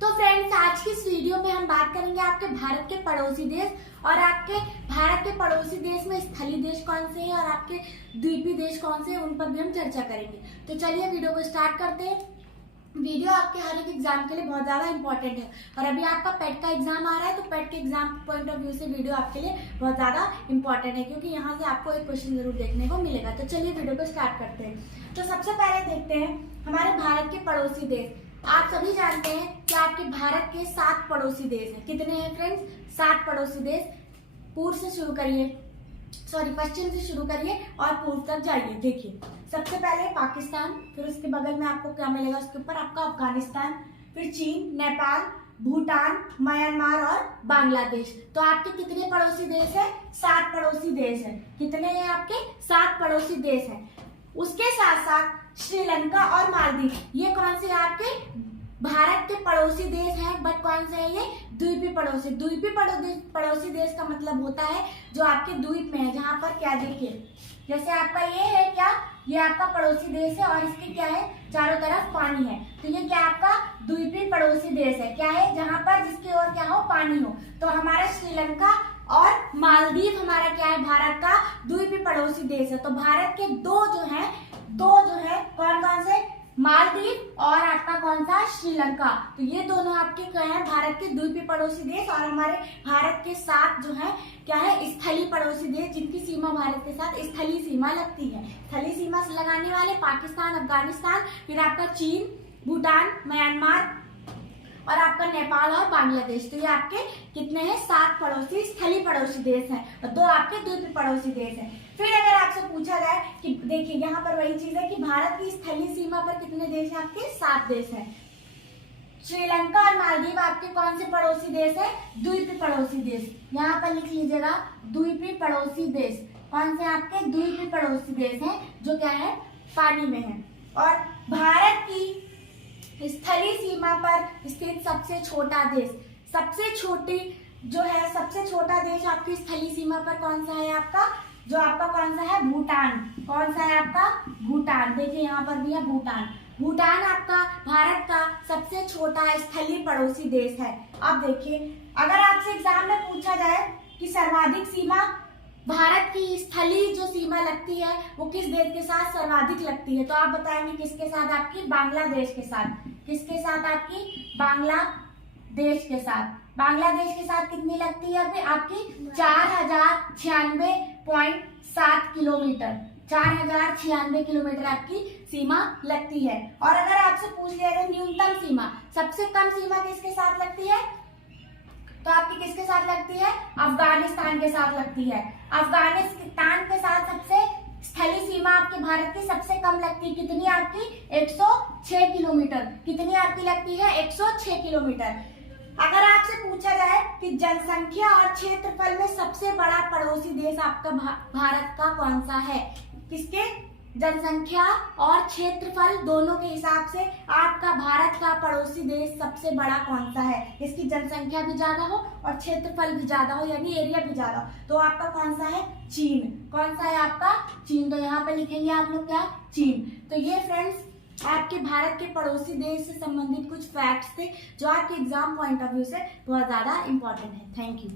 तो फ्रेंड्स, आज की इस वीडियो में हम बात करेंगे आपके भारत के पड़ोसी देश और आपके भारत के पड़ोसी देश में स्थलीय देश कौन से हैं और आपके द्वीपीय देश कौन से हैं, उन पर भी हम चर्चा करेंगे। तो चलिए वीडियो को स्टार्ट करते हैं। वीडियो आपके हर एक एग्जाम के लिए बहुत ज्यादा इंपॉर्टेंट है और अभी आपका पेट का एग्जाम आ रहा है, तो पेट के एग्जाम पॉइंट ऑफ व्यू से वीडियो आपके लिए बहुत ज्यादा इंपॉर्टेंट है, क्योंकि यहाँ से आपको एक क्वेश्चन जरूर देखने को मिलेगा। तो चलिए वीडियो को स्टार्ट करते हैं। तो सबसे पहले देखते हैं हमारे भारत के पड़ोसी देश। आप सभी जानते हैं कि आपके भारत के 7 पड़ोसी देश हैं। कितने हैं फ्रेंड्स? 7 पड़ोसी देश। पूर्व से शुरू करिए, पश्चिम से शुरू करिए और पूर्व तक जाइए। देखिए, सबसे पहले पाकिस्तान, फिर उसके बगल में आपको क्या मिलेगा, उसके ऊपर आपका अफगानिस्तान, फिर चीन, नेपाल, भूटान, म्यांमार और बांग्लादेश। तो आपके कितने पड़ोसी देश हैं? 7 पड़ोसी देश हैं। कितने हैं आपके? 7 पड़ोसी देश हैं। उसके साथ साथ श्रीलंका और मालदीव, ये कौन से आपके भारत के पड़ोसी देश हैं, बट कौन से हैं ये? द्वीपीय पड़ोसी। द्वीपीय पड़ोसी देश का मतलब होता है जो आपके द्वीप में है, जहाँ पर क्या, देखिए जैसे आपका ये है, क्या ये आपका पड़ोसी देश है और इसके क्या है, चारों तरफ पानी है। तो ये क्या आपका द्वीपीय पड़ोसी देश है, क्या है, जहाँ पर जिसकी ओर क्या हो, पानी हो। तो हमारा श्रीलंका और मालदीव हमारा क्या है, भारत का द्वीपीय पड़ोसी देश है। तो भारत के दो जो है कौन कौन से? मालदीव और आपका कौन सा? श्रीलंका। तो ये दोनों आपके क्या है, भारत के द्वीपीय पड़ोसी देश। और हमारे भारत के 7 जो है क्या है, स्थलीय पड़ोसी देश, जिनकी सीमा भारत के साथ स्थलीय सीमा लगती है। स्थलीय सीमा लगाने वाले पाकिस्तान, अफगानिस्तान, फिर आपका चीन, भूटान, म्यांमार और आपका नेपाल और बांग्लादेश। तो ये आपके कितने हैं? 7 पड़ोसी स्थलीय पड़ोसी देश हैं और 2 आपके द्वीपीय पड़ोसी देश हैं। फिर अगर आपसे पूछा जाए कि देखिए, यहाँ पर वही चीज है कि भारत की स्थलीय सीमा पर कितने देश हैं आपके? 7 देश हैं। श्रीलंका और मालदीव आपके कौन से पड़ोसी देश है? द्वीपीय पड़ोसी देश। यहाँ पर लिख लीजिएगा, द्वीपीय पड़ोसी देश। कौन से आपके? द्वीपीय पड़ोसी देश हैं, जो क्या है, पानी में है। और भारत की स्थलीय सीमा पर स्थित सबसे छोटा देश, सबसे छोटा देश आपकी स्थलीय सीमा पर कौन सा है आपका? जो आपका कौन सा है? भूटान। कौन सा है आपका? भूटान। देखिए यहाँ पर भी है भूटान। भूटान आपका भारत का सबसे छोटा स्थलीय पड़ोसी देश है। अब देखिए, अगर आपसे एग्जाम में पूछा जाए कि सर्वाधिक सीमा भारत की स्थलीय जो सीमा लगती है वो किस देश के साथ सर्वाधिक लगती है, तो आप बताएंगे किसके साथ? आपकी बांग्लादेश के साथ। किसके साथ? आपकी बांग्लादेश के साथ। बांग्लादेश के साथ कितनी लगती है अभी आपकी? 4096.7 किलोमीटर। 4096 किलोमीटर आपकी सीमा लगती है। और अगर आपसे पूछ लिया जाए न्यूनतम सीमा, सबसे कम सीमा किसके साथ लगती है, तो आपकी किसके साथ लगती है? अफगानिस्तान के साथ लगती है। अफगानिस्तान के साथ सबसे स्थलीय सीमा आपके भारत की सबसे कम लगती है। कितनी आपकी? 106 किलोमीटर। कितनी आपकी लगती है? 106 किलोमीटर। अगर आपसे पूछा जाए कि जनसंख्या और क्षेत्रफल में सबसे बड़ा पड़ोसी देश आपका भारत का कौन सा है? किसके? जनसंख्या और क्षेत्रफल दोनों के हिसाब से आपका भारत का पड़ोसी देश सबसे बड़ा कौन सा है? इसकी जनसंख्या भी ज्यादा हो और क्षेत्रफल भी ज्यादा हो, यानी एरिया भी ज्यादा हो, तो आपका कौन सा है? चीन। कौन सा है आपका? चीन। तो यहाँ पे लिखेंगे आप लोग क्या? चीन। तो ये फ्रेंड्स आपके भारत के पड़ोसी देश से संबंधित कुछ फैक्ट्स थे जो आपके एग्जाम पॉइंट ऑफ व्यू से बहुत ज्यादा इंपॉर्टेंट है। Thank you.